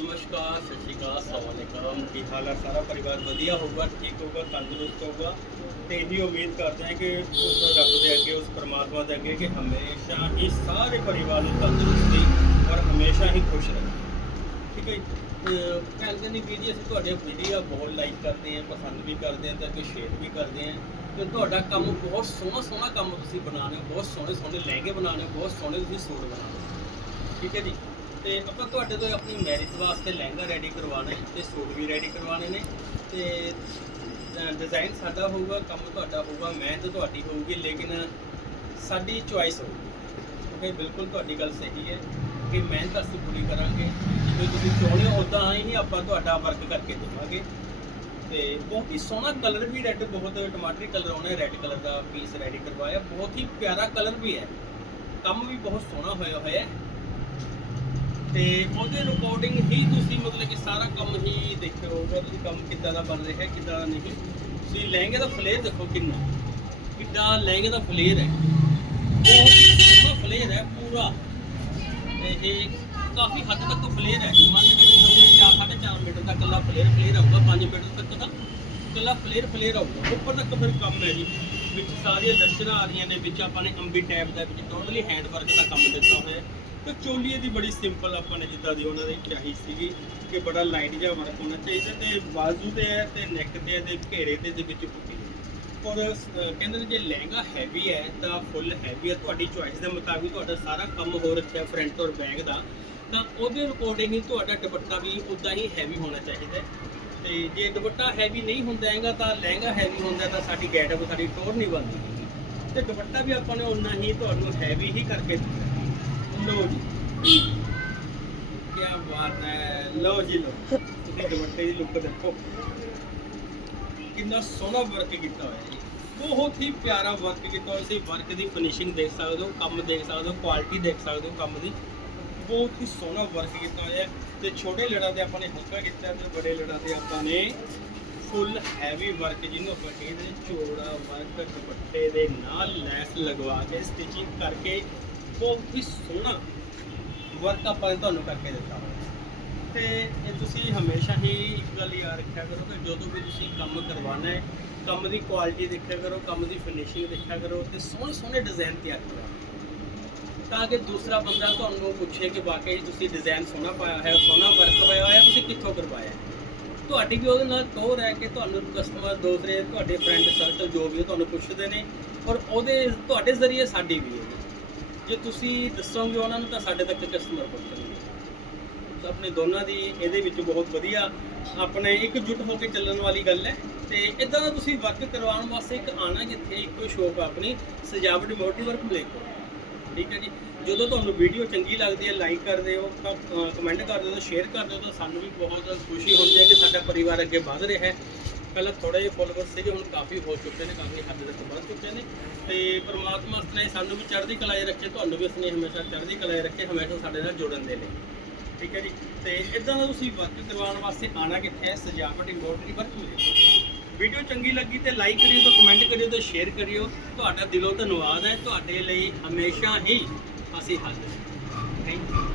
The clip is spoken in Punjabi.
ਨਮਸਕਾਰ, ਸਤਿ ਸ਼੍ਰੀ ਅਕਾਲ, ਅਸਲਾਮ ਕੀ ਹਾਲ ਹੈ? ਸਾਰਾ ਪਰਿਵਾਰ ਵਧੀਆ ਹੋਊਗਾ? ਠੀਕ ਹੋਊਗਾ? ਤੰਦਰੁਸਤ ਹੋਊਗਾ? ਤੇ ਇਹੀ ਉਮੀਦ ਕਰਦੇ ਹਾਂ ਕਿ ਉਸ ਰੱਬ ਦੇ ਅੱਗੇ, ਉਸ ਪਰਮਾਤਮਾ ਦੇ ਅੱਗੇ ਕਿ ਹਮੇਸ਼ਾ ਹੀ ਸਾਰੇ ਪਰਿਵਾਰ ਨੂੰ ਤੰਦਰੁਸਤੀ ਔਰ ਹਮੇਸ਼ਾ ਹੀ ਖੁਸ਼ ਰਹੇ। ਠੀਕ ਹੈ ਪਹਿਲੇ ਦੀ ਜੀ ਅਸੀਂ ਤੁਹਾਡੇ ਵੀਡੀਓ ਬਹੁਤ ਲਾਈਕ ਕਰਦੇ ਹਾਂ, ਪਸੰਦ ਵੀ ਕਰਦੇ ਹਾਂ ਤੇ ਅੱਗੇ ਸ਼ੇਅਰ ਵੀ ਕਰਦੇ ਹਾਂ। ਕਿ ਤੁਹਾਡਾ ਕੰਮ ਬਹੁਤ ਸੋਹਣਾ ਸੋਹਣਾ ਕੰਮ ਤੁਸੀਂ ਬਣਾਉਂਦੇ ਹੋ, ਬਹੁਤ ਸੋਹਣੇ ਸੋਹਣੇ ਲਹਿੰਗੇ ਬਣਾਉਂਦੇ ਹੋ, ਬਹੁਤ ਸੋਹਣੇ ਤੁਸੀਂ ਸੂਟ ਬਣਾਉਂਦੇ ਹੋ। ਠੀਕ ਹੈ ਜੀ? ਤੇ ਆਪਾਂ ਤੁਹਾਡੇ ਤੋਂ ਆਪਣੀ ਮੈਰਿਜ ਵਾਸਤੇ ਲਹਿੰਗਾ ਰੈਡੀ ਕਰਵਾਉਣਾ ਹੈ ਤੇ ਸੂਟ ਵੀ ਰੈਡੀ ਕਰਵਾਉਣੇ ਨੇ ਤੇ ਡਿਜ਼ਾਈਨ ਸਾਡਾ ਹੋਊਗਾ, ਕੰਮ ਤੁਹਾਡਾ ਹੋਊਗਾ, ਮਿਹਨਤ ਤੁਹਾਡੀ ਹੋਊਗੀ, ਲੇਕਿਨ ਸਾਡੀ ਚੁਆਇਸ ਹੋਊਗੀ। ਕਿਉਂਕਿ ਬਿਲਕੁਲ ਤੁਹਾਡੀ ਗੱਲ ਸਹੀ ਹੈ ਕਿ ਮਿਹਨਤ ਅਸੀਂ ਪੂਰੀ ਕਰਾਂਗੇ। ਜਿਵੇਂ ਤੁਸੀਂ ਚਾਹੁੰਦੇ ਹੋ ਉਦਾਂ ਹੀ ਆਪਾਂ ਤੁਹਾਡਾ ਵਰਕ ਕਰਕੇ ਦੇਵਾਂਗੇ। ਤੇ ਬਹੁਤ ਹੀ ਸੋਹਣਾ ਕਲਰ ਵੀ ਰੈੱਡ ਬਹੁਤ ਟਮਾਟਰੀ ਕਲਰ ਆਉਣਾ ਰੈੱਡ ਕਲਰ ਦਾ ਪੀਸ ਰੈਡੀ ਕਰਵਾਇਆ। ਬਹੁਤ ਹੀ ਪਿਆਰਾ ਕਲਰ ਵੀ ਹੈ। ਕੰਮ ਵੀ ਬਹੁਤ ਸੋਹਣਾ ਹੋਇਆ ਹੋਇਆ ਹੈ। ਤੇ ਉਹਦੇ ਰਿਕਾਰਡਿੰਗ ਹੀ ਤੁਸੀਂ ਮਤਲਬ ਕਿ ਸਾਰਾ ਕੰਮ ਹੀ ਦੇਖਿਆ ਹੋਊਗਾ, ਤੁਸੀਂ ਕੰਮ ਕਿੱਦਾਂ ਦਾ ਬਣ ਰਿਹਾ, ਕਿੱਦਾਂ ਦਾ ਨਹੀਂ। ਤੁਸੀਂ ਲਹਿੰਗੇ ਦਾ ਫਲੇਅਰ ਦੇਖੋ ਕਿੰਨਾ, ਕਿੱਡਾ ਲਹਿੰਗੇ ਦਾ ਫਲੇਅਰ ਹੈ। ਉਹ ਫਲੇਅਰ ਹੈ ਪੂਰਾ। ਤੇ ਇਹ ਕਾਫੀ ਹੱਦ ਤੱਕ ਫਲੇਅਰ ਹੈ। ਮੰਨ ਕੇ ਚੱਲੋ ਕਿ 4.5 ਮੀਟਰ ਤੱਕ ਕੱਲਾ ਫਲੇਅਰ ਫਲੇਅਰ ਆਊਗਾ 5 ਮੀਟਰ ਤੱਕ ਦਾ। ਕੱਲਾ ਫਲੇਅਰ ਫਲੇਅਰ ਆਊਗਾ। ਉੱਪਰ ਤੱਕ ਫਿਰ ਕੰਮ ਹੈ ਜੀ। ਵਿੱਚ ਸਾਰੀਆਂ ਲੱਛਣਾਂ ਆ ਰਹੀਆਂ ਨੇ, ਵਿੱਚ ਆਪਾਂ ਨੇ ਅੰਬੀ ਟੈਪ ਦਾ ਵਿੱਚ ਟੋਟਲੀ ਹੈਂਡ ਵਰਕ ਦਾ ਕੰਮ ਦਿੱਤਾ ਹੋਇਆ ਹੈ। ਤੇ ਚੋਲੀਏ ਦੀ ਬੜੀ ਸਿੰਪਲ ਆਪਾਂ ਨੇ ਜਿੱਦਾਂ ਦੀ ਉਹਨਾਂ ਦੀ ਚਾਹੀ ਸੀਗੀ ਕਿ ਬੜਾ ਲਾਈਟ ਜਿਹਾ ਵਰਕ ਹੋਣਾ ਚਾਹੀਦਾ ਤੇ ਬਾਜ਼ੂ ਤੇ ਹੈ ਤੇ ਨੈਕ ਤੇ ਹੈ ਤੇ ਘੇਰੇ ਤੇ ਦੇ ਵਿੱਚ ਬੁੱਟੀ ਔਰ ਕਹਿੰਦੇ ਨੇ ਜੇ ਲਹਿੰਗਾ ਹੈਵੀ ਹੈ ਤਾਂ ਫੁੱਲ ਹੈਵੀ ਹੈ ਤੁਹਾਡੀ ਚੁਆਇਸ ਦੇ ਮੁਤਾਬਿਕ ਤੁਹਾਡਾ ਸਾਰਾ ਕੰਮ ਹੋ ਰੱਖਿਆ ਫਰੰਟ ਔਰ ਬੈਕ ਦਾ ਤਾਂ ਉਹਦੇ ਅਕੋਰਡਿੰਗ ਹੀ ਤੁਹਾਡਾ ਦੁਪੱਟਾ ਵੀ ਉਦਾਂ ਹੀ ਹੈਵੀ ਹੋਣਾ ਚਾਹੀਦਾ ਹੈ। ਤੇ ਜੇ ਦੁਪੱਟਾ ਹੈਵੀ ਨਹੀਂ ਹੁੰਦਾ ਹੈਗਾ ਤਾਂ ਲਹਿੰਗਾ ਹੈਵੀ ਹੁੰਦਾ ਤਾਂ ਸਾਡੀ ਗੈਟਅਪ ਸਾਡੀ ਟੋਰ ਨਹੀਂ ਬਣਦੀ ਹੈਗੀ। ਤੇ ਦੁਪੱਟਾ ਵੀ ਆਪਾਂ ਨੇ ਉਨਾ ਹੀ ਤੁਹਾਨੂੰ ਹੈਵੀ ਹੀ ਕਰਕੇ ਦਿੱਤਾ ਲਓ ਜੀ। ਕੀ ਬਾਤ ਹੈ। ਲਓ ਜੀ, ਲਓ। ਤੁਸੀਂ ਦੁਪੱਟੇ ਦੀ ਲੁੱਕ ਦੇਖੋ। ਕਿੰਨਾ ਸੋਹਣਾ ਵਰਕ ਕੀਤਾ ਹੋਇਆ ਜੀ। ਬਹੁਤ ਹੀ ਪਿਆਰਾ ਵਰਕ ਕੀਤਾ ਹੋਇਆ। ਸੀ ਵਰਕ ਦੀ ਫਿਨਿਸ਼ਿੰਗ ਦੇਖ ਸਕਦੇ ਹੋ, ਕੰਮ ਦੇਖ ਸਕਦੇ ਹੋ ਕੁਆਲਿਟੀ ਦੇਖ ਸਕਦੇ ਹੋ ਕੰਮ ਦੀ। ਬਹੁਤ ਹੀ ਸੋਹਣਾ ਵਰਕ ਕੀਤਾ ਹੋਇਆ। ਤੇ ਛੋਟੇ ਲੜਾਂ ਤੇ ਆਪਾਂ ਨੇ ਹਲਕਾ ਕੀਤਾ ਤੇ ਵੱਡੇ ਲੜਾਂ ਤੇ ਆਪਾਂ ਨੇ ਫੁੱਲ ਹੈਵੀ ਵਰਕ ਜਿਹਨੂੰ ਆਪਾਂ ਕਹਿੰਦੇ ਚੋੜਾ ਵਰਕ ਦੁਪੱਟੇ ਦੇ ਨਾਲ ਲੈਸ ਲਗਵਾ ਕੇ ਸਟਿਚਿੰਗ ਕਰਕੇ ਬਹੁਤ ਹੀ ਸੋਹਣਾ ਵਰਕ ਆਪਾਂ ਤੁਹਾਨੂੰ ਕਰਕੇ ਦਿੱਤਾ ਹੋਇਆ। ਤੇ ਇਹ ਤੁਸੀਂ ਹਮੇਸ਼ਾ ਹੀ ਇੱਕ ਗੱਲ ਯਾਦ ਰੱਖਿਆ ਕਰੋ ਕਿ ਜਦੋਂ ਵੀ ਤੁਸੀਂ ਕੰਮ ਕਰਵਾਉਣਾ ਹੈ, ਕੰਮ ਦੀ ਕੁਆਲਿਟੀ ਦੇਖਿਆ ਕਰੋ, ਕੰਮ ਦੀ ਫਿਨਿਸ਼ਿੰਗ ਦੇਖਿਆ ਕਰੋ ਤੇ ਸੋਹਣੇ ਸੋਹਣੇ ਡਿਜ਼ਾਈਨ ਤਿਆਰ ਕਰੋ। ਤਾਂ ਕਿ ਦੂਸਰਾ ਬੰਦਾ ਤੁਹਾਨੂੰ ਪੁੱਛੇ ਕਿ ਵਾਕਈ ਤੁਸੀਂ ਡਿਜ਼ਾਈਨ ਸੋਹਣਾ ਪਾਇਆ ਹੈ ਸੋਹਣਾ ਵਰਕ ਹੋਇਆ ਹੋਇਆ ਤੁਸੀਂ ਕਿੱਥੋਂ ਕਰਵਾਇਆ? ਤੁਹਾਡੀ ਵੀ ਉਹਦੇ ਨਾਲ ਟੋਰ ਹੈ ਕਿ ਤੁਹਾਨੂੰ ਕਸਟਮਰ ਦੂਸਰੇ ਤੁਹਾਡੇ ਫਰੈਂਡ ਸਰਕਲ ਜੋ ਵੀ ਹੈ, ਤੁਹਾਨੂੰ ਪੁੱਛਦੇ ਨੇ ਔਰ ਉਹਦੇ ਤੁਹਾਡੇ ਜ਼ਰੀਏ ਸਾਡੀ ਵੀ ਹੈ। ਜੇ ਤੁਸੀਂ ਦੱਸੋਗੇ ਉਹਨਾਂ ਨੂੰ ਤਾਂ ਸਾਡੇ ਤੱਕ ਕਸਟਮਰ ਪਹੁੰਚਣਗੇ। ਤਾਂ ਆਪਣੇ ਦੋਨਾਂ ਦੀ ਇਹਦੇ ਵਿੱਚ ਬਹੁਤ ਵਧੀਆ ਆਪਣੇ ਇਕਜੁੱਟ ਹੋ ਕੇ ਚੱਲਣ ਵਾਲੀ ਗੱਲ ਹੈ। ਤੇ ਇਦਾਂ ਦਾ ਤੁਸੀਂ ਵਰਕ ਕਰਵਾਉਣ ਵਾਸਤੇ ਇੱਕ ਆਣਾ ਜਿੱਥੇ ਇੱਕੋ ਸ਼ੋਪ ਆਪਣੀ, ਸਜਾਵਟ ਮੋਟੀ ਵਰਕ ਬਲੇਕ ਠੀਕ ਹੈ ਜੀ? ਜਦੋਂ ਤੁਹਾਨੂੰ ਵੀਡੀਓ ਚੰਗੀ ਲੱਗਦੀ ਹੈ ਲਾਈਕ ਕਰਦੇ ਹੋ ਤਾਂ ਕਮੈਂਟ ਕਰਦੇ ਹੋ ਸ਼ੇਅਰ ਕਰਦੇ ਹੋ ਤਾਂ ਸਾਨੂੰ ਵੀ ਬਹੁਤ ਖੁਸ਼ੀ ਹੁੰਦੀ ਹੈ ਕਿ ਸਾਡਾ ਪਰਿਵਾਰ ਅੱਗੇ ਵਧ ਰਿਹਾ ਹੈ। ਪਹਿਲਾਂ ਥੋੜੇ ਜਿਹੇ ਫੋਲੋਵਰ ਸੀਗੇ, ਹੁਣ ਕਾਫੀ ਹੋ ਚੁੱਕੇ ਨੇ, ਕਾਫੀ ਹੱਦ ਤੱਕ ਵੱਧ ਚੁੱਕੇ ਨੇ। ਤੇ ਪ੍ਰਮਾਤਮਾ ਉਸਨੇ ਸਾਨੂੰ ਵੀ ਚੜ੍ਹਦੀ ਕਲਾ 'ਚ ਰੱਖੇ, ਤੁਹਾਨੂੰ ਵੀ ਉਸਨੇ ਹਮੇਸ਼ਾ ਚੜ੍ਹਦੀ ਕਲਾ 'ਚ ਰੱਖੇ, ਹਮੇਸ਼ਾ ਸਾਡੇ ਨਾਲ ਜੁੜਨ ਦੇ ਲਈ। ਠੀਕ ਹੈ ਜੀ? ਤੇ ਇਦਾਂ ਦਾ ਤੁਸੀਂ ਵਰਕ ਕਰਵਾਉਣ ਵਾਸਤੇ ਆਣਾ ਕਿੱਥੇ ਹੈ? ਸਜਾਵਟ ਇੰਪੋਰਟੈਂਟ ਵਰਕ ਮਿਲੇ ਵੀਡੀਓ ਚੰਗੀ ਲੱਗੀ ਤੇ ਲਾਈਕ ਕਰਿਓ ਤੇ ਕਮੈਂਟ ਕਰਿਓ ਤੇ ਸ਼ੇਅਰ ਕਰਿਓ। ਤੁਹਾਡਾ ਦਿਲੋਂ ਧੰਨਵਾਦ ਹੈ। ਤੁਹਾਡੇ ਲਈ ਹਮੇਸ਼ਾ ਹੀ ਅਸੀਂ ਹਾਜ਼ਰ ਹਾਂ। Thank you